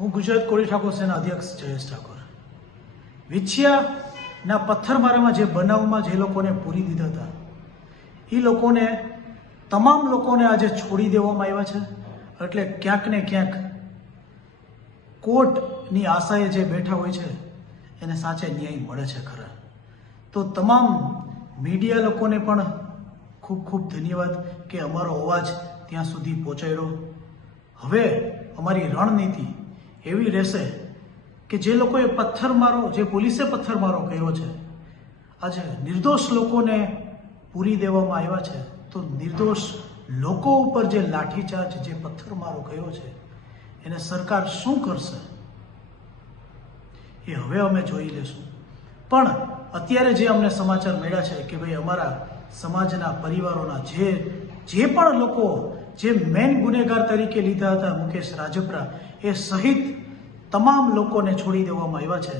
હું ગુજરાત કોળી ઠાકોર સેના અધ્યક્ષ જયેશ ઠાકોર. વિછિયાના પથ્થરમારામાં જે બનાવમાં જે લોકોને પૂરી દીધા હતા એ લોકોને તમામ લોકોને આજે છોડી દેવામાં આવ્યા છે. એટલે ક્યાંક ને ક્યાંક કોર્ટની આશાએ જે બેઠા હોય છે એને સાચે ન્યાય મળે છે ખરા. તો તમામ મીડિયા લોકોને પણ ખૂબ ખૂબ ધન્યવાદ કે અમારો અવાજ ત્યાં સુધી પહોંચાડ્યો. હવે અમારી રણનીતિ એવી રહેશે કે જે લોકોએ પથ્થરમારો, જે પોલીસે પથ્થરમારો કર્યો છે, આજે નિર્દોષ લોકોને પૂરી દેવામાં આવ્યા છે, તો નિર્દોષ લોકો ઉપર જે લાઠીચાર્જ, જે પથ્થરમારો કર્યો છે એને સરકાર શું કરશે એ હવે અમે જોઈ લેશું. પણ અત્યારે જે અમને સમાચાર મળ્યા છે કે ભાઈ અમારા સમાજના પરિવારોના જે પણ લોકો જે મેન ગુનેગાર તરીકે લીધા હતા મુકેશ રાજપરા એ સહિત તમામ લોકોને છોડી દેવામાં આવ્યા છે.